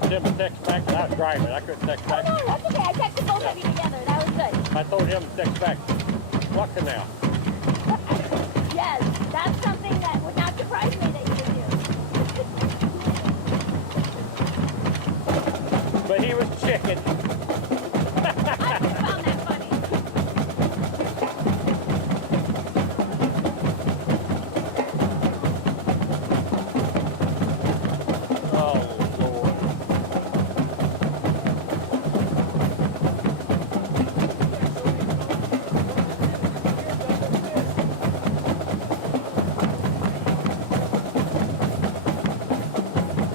told Tim to text back, and I was driving. I couldn't text back. Oh, no, that's okay. I texted both of you together. That was good. I told him to text back. What canal? Yes, that's something that would not surprise me that you would do. But he was chicken. I just found that funny. Oh, Lord.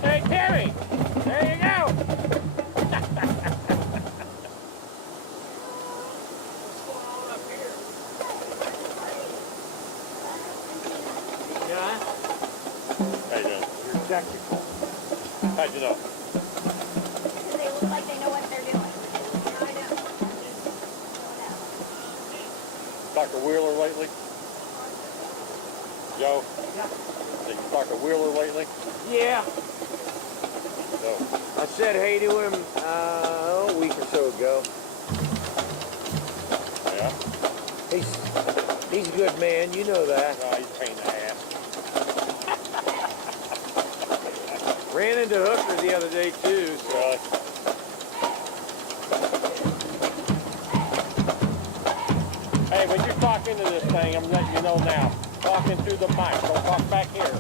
Hey, Terry! There you go! Yeah? How you doing? You're technical. How'd you know? They look like they know what they're doing. I know. Dr. Wheeler lately? Joe? Did you talk to Wheeler lately? Yeah. No. I said hey to him a week or so ago. Yeah? He's a good man, you know that. No, he's a pain in the ass. Ran into Hooker the other day too, so Really? Hey, when you talk into this thing, I'm letting you know now. Talk into the mic. Don't talk back here.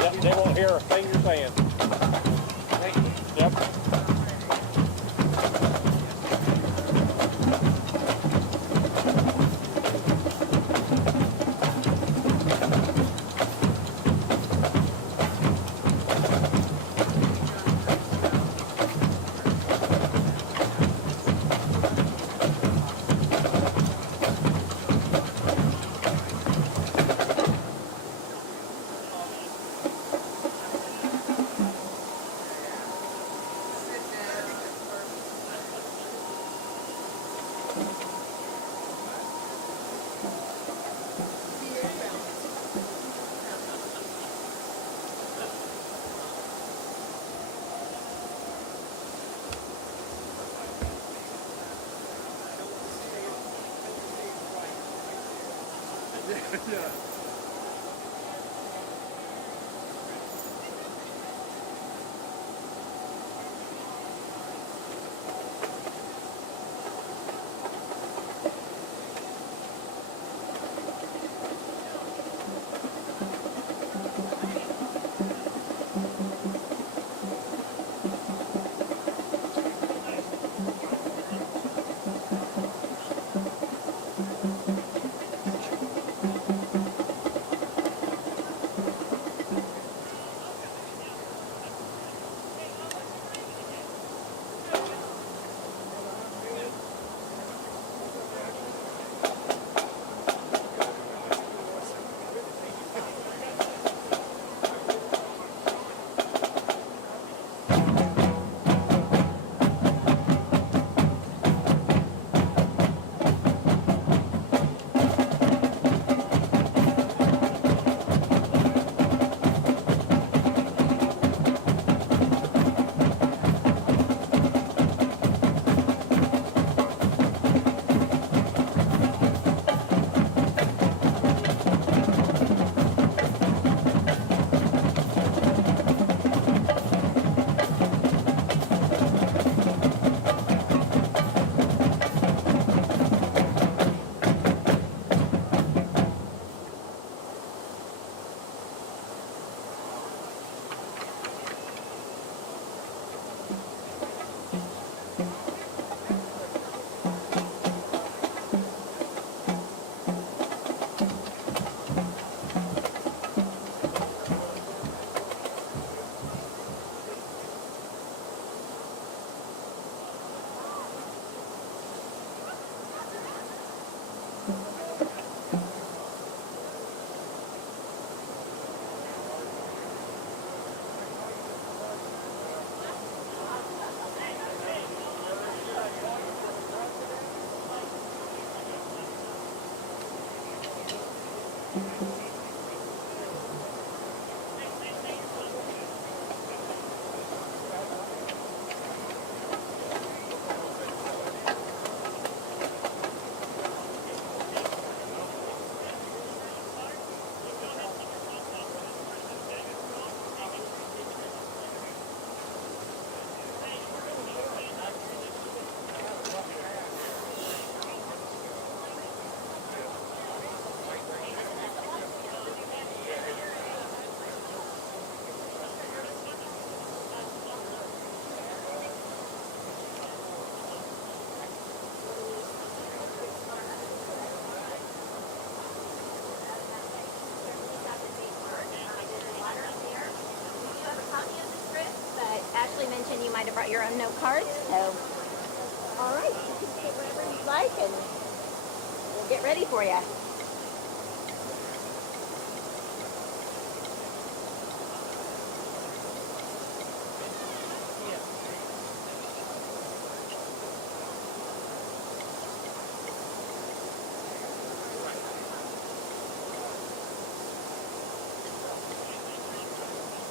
Yep, they won't hear a thing you're saying. thank you. Yep. brought your own note cards, so. All right, you can take whatever you'd like, and we'll get ready for you.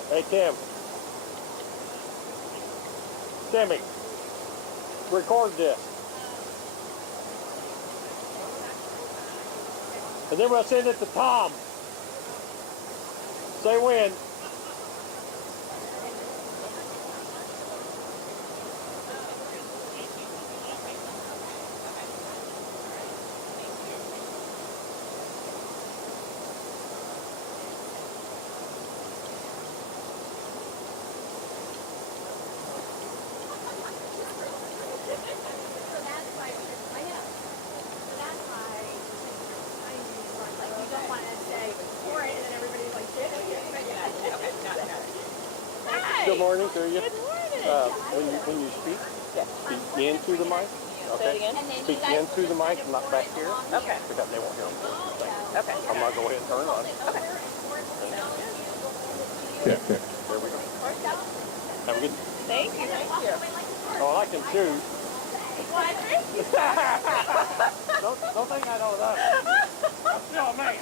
Hey, Timmy, record this. And then we'll send it to Tom. Say when. Good morning to you. Good morning. When you speak, speak into the mic. Okay. Speak into the mic, not back here. Okay. Because they won't hear them. Okay. I'm going to go ahead and turn it on. Okay. There we go. Have a good. Thank you. Thank you. Oh, I can choose. Don't think I know that. I'm still a man.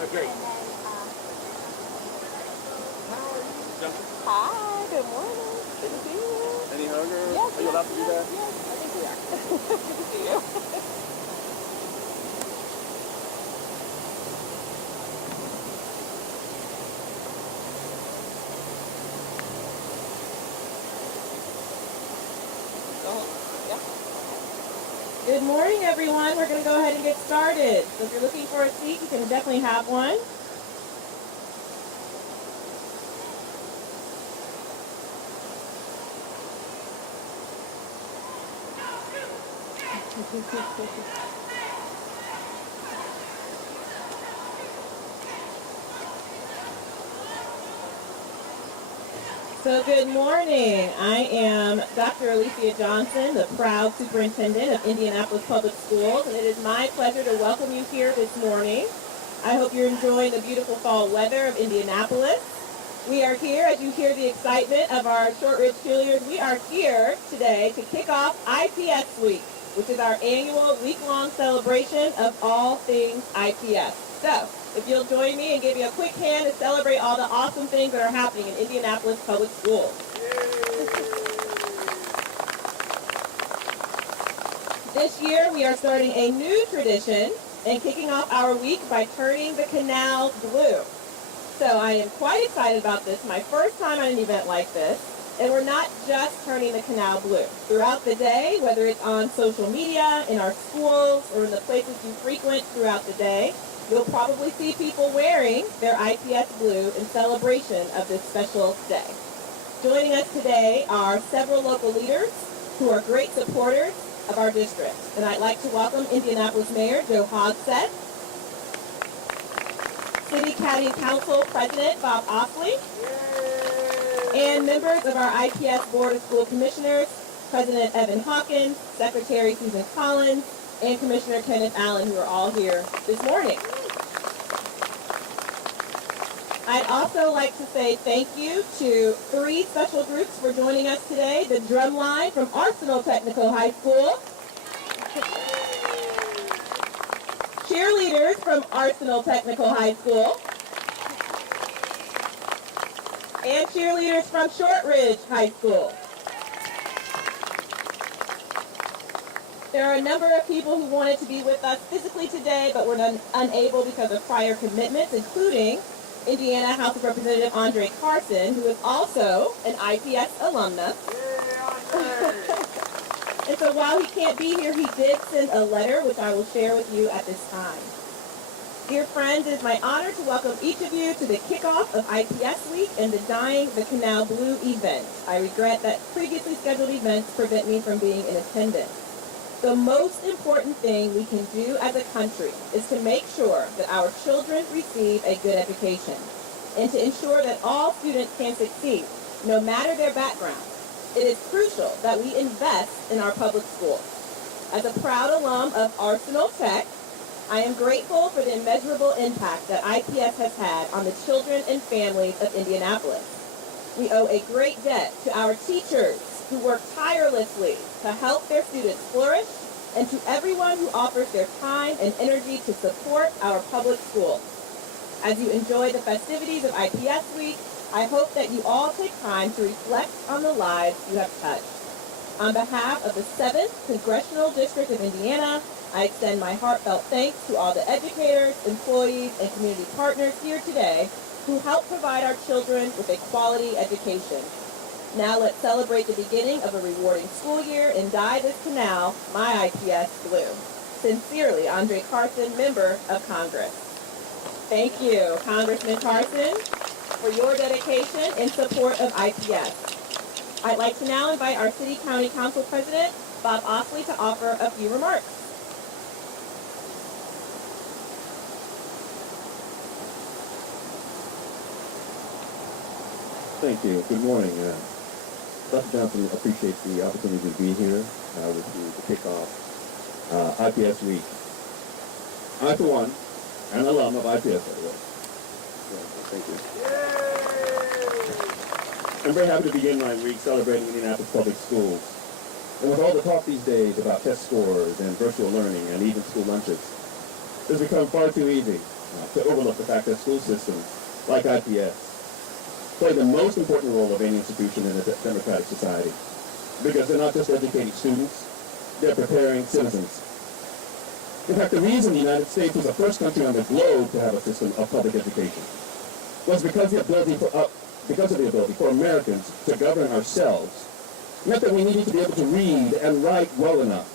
Okay. Hi. Good morning. Good to see you. Any hunger? Yes. Are you allowed to do that? Yes, I think we are. Good to see you. Good morning, everyone. We're going to go ahead and get started. So if you're looking for a seat, you can definitely have one. So good morning. I am Dr. Alicia Johnson, the proud superintendent of Indianapolis Public Schools, and it is my pleasure to welcome you here this morning. I hope you're enjoying the beautiful fall weather of Indianapolis. We are here, as you hear the excitement of our Shortridge cheerleaders, we are here today to kick off IPS Week, which is our annual week-long celebration of all things IPS. So, if you'll join me and give me a quick hand to celebrate all the awesome things that are happening in Indianapolis Public Schools. This year, we are starting a new tradition and kicking off our week by turning the canal blue. So I am quite excited about this. My first time at an event like this. And we're not just turning the canal blue. Throughout the day, whether it's on social media, in our schools, or in the places you frequent throughout the day, you'll probably see people wearing their IPS blue in celebration of this special day. Joining us today are several local leaders who are great supporters of our district. And I'd like to welcome Indianapolis Mayor Joe Hawkins, City County Council President Bob Osley, and members of our IPS Board of School Commissioners, President Evan Hawkins, Secretary Susan Collins, and Commissioner Kenneth Allen, who are all here this morning. I'd also like to say thank you to 3 special groups for joining us today. The drum line from Arsenal Technical High School, cheerleaders from Arsenal Technical High School, and cheerleaders from Shortridge High School. There are a number of people who wanted to be with us physically today, but were unable because of prior commitments, including Indiana House of Representative Andre Carson, who is also an IPS alumnus. And so while he can't be here, he did send a letter, which I will share with you at this time. Dear friends, it is my honor to welcome each of you to the kickoff of IPS Week and the Dyeing the Canal Blue event. I regret that previously scheduled events prevent me from being in attendance. The most important thing we can do as a country is to make sure that our children receive a good education and to ensure that all students can succeed, no matter their background. It is crucial that we invest in our public schools. As a proud alum of Arsenal Tech, I am grateful for the immeasurable impact that IPS has had on the children and families of Indianapolis. We owe a great debt to our teachers who work tirelessly to help their students flourish, and to everyone who offers their time and energy to support our public schools. As you enjoy the festivities of IPS Week, I hope that you all take time to reflect on the lives you have touched. On behalf of the 7th Congressional District of Indiana, I extend my heartfelt thanks to all the educators, employees, and community partners here today who help provide our children with a quality education. Now let's celebrate the beginning of a rewarding school year and dye this canal, my IPS, blue. Sincerely, Andre Carson, Member of Congress. Thank you, Congressman Carson, for your dedication in support of IPS. I'd like to now invite our City County Council President, Bob Osley, to offer a few remarks. Thank you. Good morning. Dr. Johnson appreciates the opportunity to be here with you to kick off IPS Week. I, for one, am an alum of IPS, by the way. Thank you. I'm very happy to begin my week celebrating Indianapolis Public Schools. And with all the talk these days about test scores and virtual learning and even school lunches, it's become far too easy to overlook the fact that school systems, like IPS, play the most important role of any institution in a democratic society. Because they're not just educating students, they're preparing citizens. In fact, the reason the United States was the first country on the globe to have a system of public education was because of the ability for Americans to govern ourselves meant that we needed to be able to read and write well enough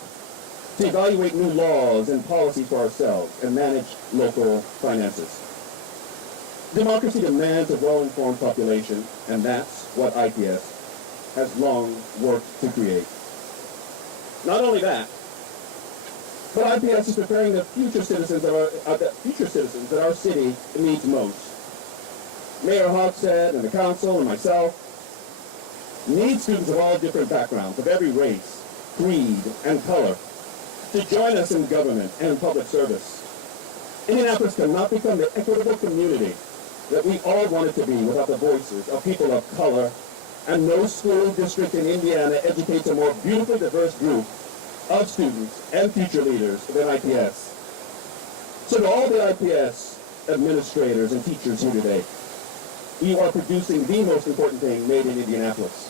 to evaluate new laws and policies for ourselves and manage local finances. Democracy demands a well-informed population, and that's what IPS has long worked to create. Not only that, but IPS is preparing the future citizens that our city needs most. Mayor Hawkins and the council and myself need students of all different backgrounds, of every race, creed, and color, to join us in government and public service. Indianapolis cannot become the equitable community that we all want it to be without the voices of people of color, and no school district in Indiana educates a more beautifully diverse group of students and future leaders than IPS. So to all the IPS administrators and teachers here today, you are producing the most important thing made in Indianapolis.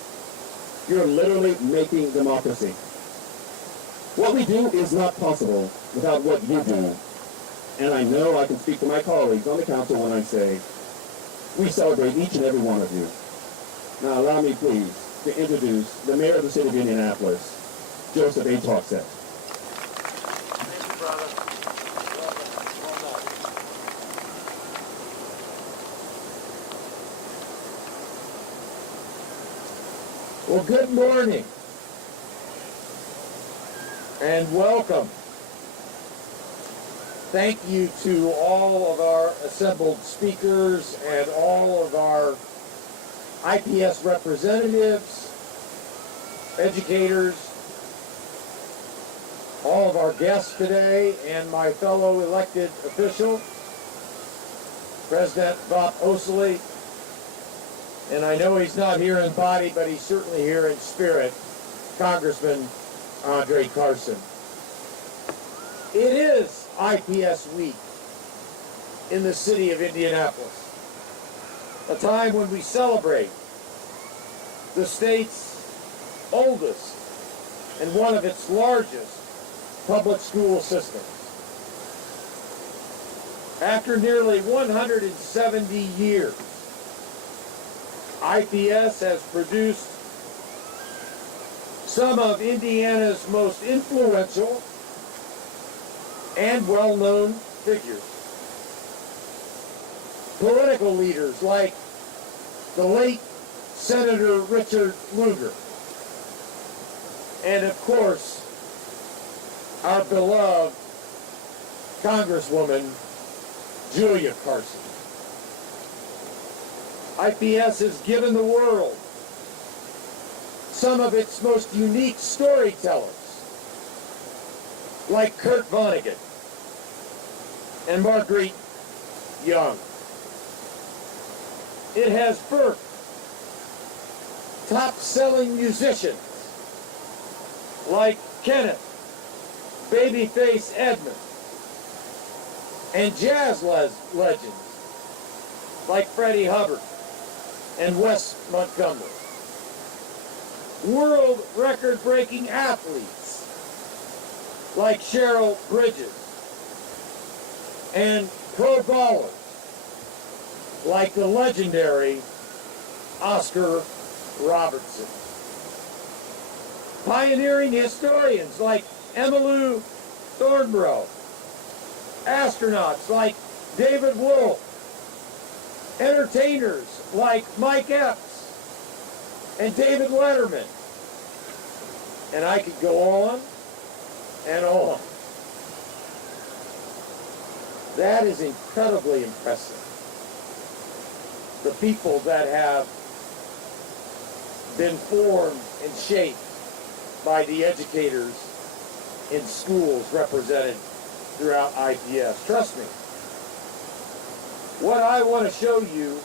You're literally making democracy. What we do is not possible without what you do. And I know I can speak for my colleagues on the council when I say, we celebrate each and every one of you. Now allow me please to introduce the mayor of the city of Indianapolis, Joseph H. Hawkins. Thank you, brother. Well, good morning and welcome. Thank you to all of our assembled speakers and all of our IPS representatives, educators, all of our guests today, and my fellow elected official, President Bob Osley. And I know he's not here in body, but he's certainly here in spirit, Congressman Andre Carson. It is IPS week in the city of Indianapolis, a time when we celebrate the state's oldest and one of its largest public school systems. After nearly 170 years, IPS has produced some of Indiana's most influential and well-known figures. Political leaders like the late Senator Richard Lugar, and of course, our beloved Congresswoman Julia Carson. IPS has given the world some of its most unique storytellers, like Kurt Vonnegut and Marguerite Young. It has birthed top-selling musicians like Kenneth Babyface Edmonds and jazz legends like Freddie Hubbard and Wes Montgomery. World record-breaking athletes like Cheryl Bridges and pro ballers like the legendary Oscar Robertson. Pioneering historians like Emmylou Thornborough, astronauts like David Wolf, entertainers like Mike Epps and David Letterman. And I could go on and on. That is incredibly impressive. The people that have been formed and shaped by the educators in schools represented throughout IPS. Trust me. What I want to show you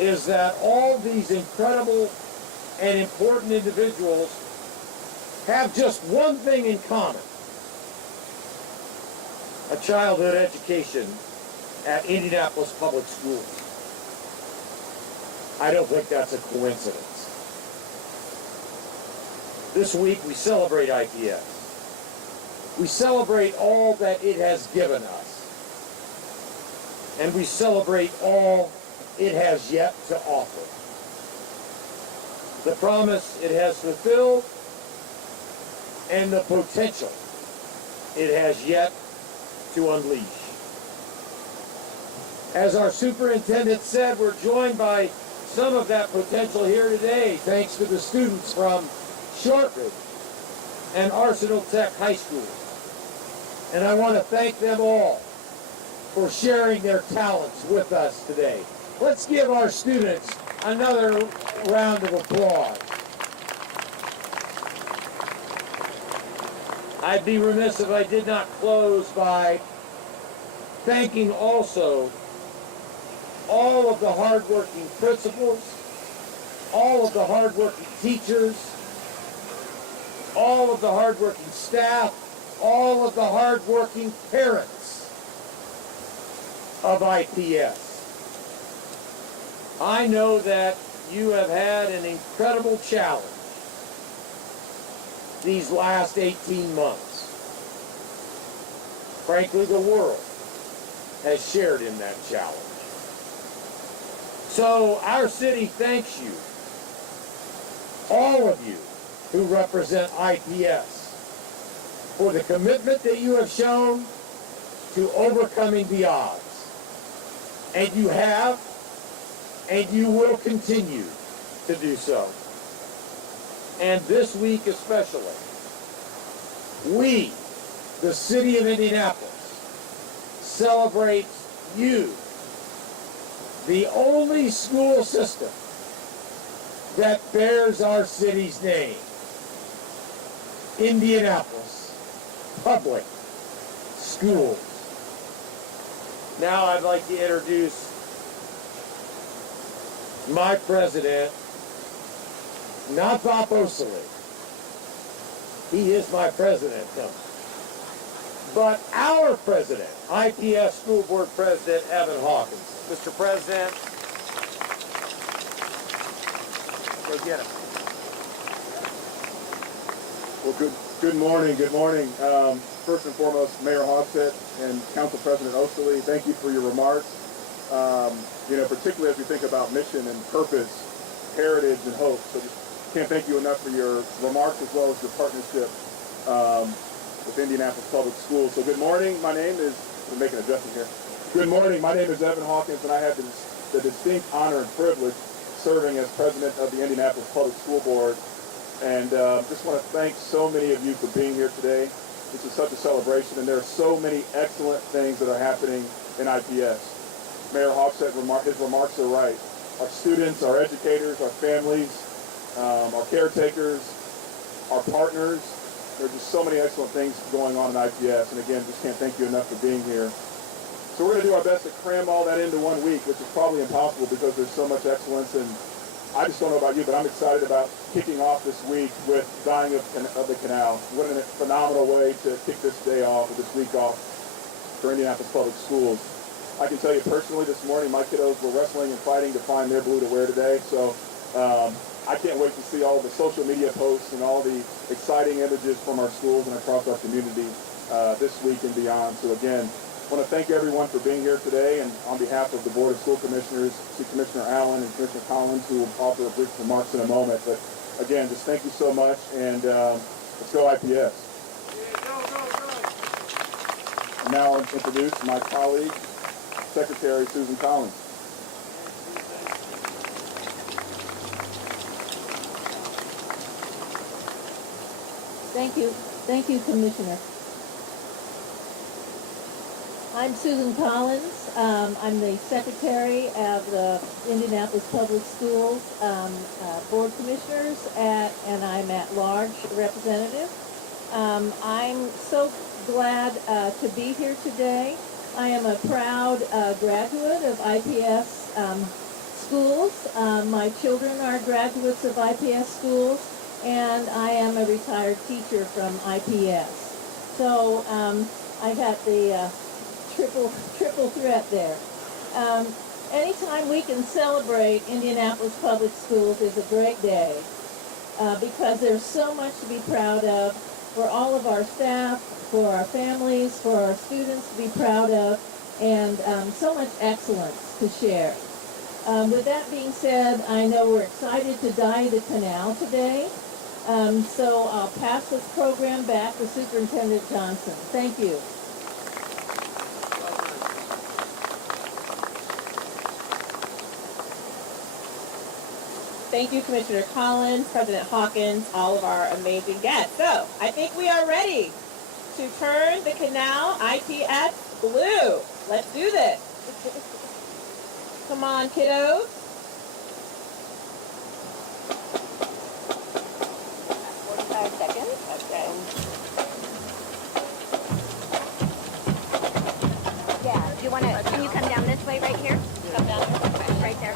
is that all these incredible and important individuals have just one thing in common: a childhood education at Indianapolis Public Schools. I don't think that's a coincidence. This week we celebrate IPS. We celebrate all that it has given us. And we celebrate all it has yet to offer. The promise it has fulfilled and the potential it has yet to unleash. As our superintendent said, we're joined by some of that potential here today, thanks to the students from Shortridge and Arsenal Tech High School. And I want to thank them all for sharing their talents with us today. Let's give our students another round of applause. I'd be remiss if I did not close by thanking also all of the hardworking principals, all of the hardworking teachers, all of the hardworking staff, all of the hardworking parents of IPS. I know that you have had an incredible challenge these last 18 months. Frankly, the world has shared in that challenge. So our city thanks you, all of you who represent IPS, for the commitment that you have shown to overcoming the odds. And you have, and you will continue to do so. And this week especially, we, the city of Indianapolis, celebrate you, the only school system that bears our city's name. Indianapolis Public Schools. Now I'd like to introduce my president, not Bob Osley. He is my president, but our president, IPS School Board President Evan Hawkins. Mr. President, go get him. Well, good morning. Good morning. First and foremost, Mayor Hogsett and Council President Osterly, thank you for your remarks. Particularly as we think about mission and purpose, heritage and hope. So just can't thank you enough for your remarks as well as your partnership with Indianapolis Public Schools. So good morning. My name is, we're making an adjustment here. Good morning. My name is Evan Hawkins, and I have the distinct honor and privilege serving as president of the Indianapolis Public School Board. And just want to thank so many of you for being here today. This is such a celebration, and there are so many excellent things that are happening in IPS. Mayor Hogsett, his remarks are right. Our students, our educators, our families, our caretakers, our partners, there are just so many excellent things going on in IPS. And again, just can't thank you enough for being here. So we're going to do our best to cram all that into 1 week, which is probably impossible because there's so much excellence. And I just don't know about you, but I'm excited about kicking off this week with Dying of the Canal. What a phenomenal way to kick this day off, or this week off, for Indianapolis Public Schools. I can tell you personally, this morning my kiddos were wrestling and fighting to find their blue to wear today. So I can't wait to see all the social media posts and all the exciting images from our schools and across our community this week and beyond. So again, I want to thank everyone for being here today, and on behalf of the Board of School Commissioners, to Commissioner Allen and Commissioner Collins, who will offer a brief remarks in a moment. But again, just thank you so much, and let's go IPS. Yeah, go. And now I'll introduce my colleague, Secretary Susan Collins. Thank you, Commissioner. I'm Susan Collins. I'm the Secretary of the Indianapolis Public Schools Board of Commissioners, and I'm at-large representative. I'm so glad to be here today. I am a proud graduate of IPS schools. My children are graduates of IPS schools, and I am a retired teacher from IPS. So I got the triple threat there. Anytime we can celebrate Indianapolis Public Schools is a great day because there's so much to be proud of for all of our staff, for our families, for our students to be proud of, and so much excellence to share. With that being said, I know we're excited to dye the canal today, so I'll pass this program back to Superintendent Johnson. Thank you. Thank you, Commissioner Collins, President Hawkins, all of our amazing guests. So, I think we are ready to turn the canal IPS blue. Let's do this. Come on, kiddos. 45 seconds. Okay. Yeah. Do you want to? Can you come down this way right here? Come down there. Right there.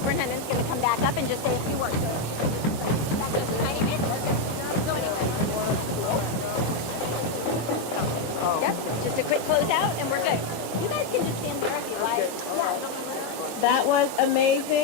superintendent's going to come back up and just say a few words. Just a tiny bit? Go anywhere. Yep, just a quick closeout and we're good. You guys can just stand there if you like. That was amazing.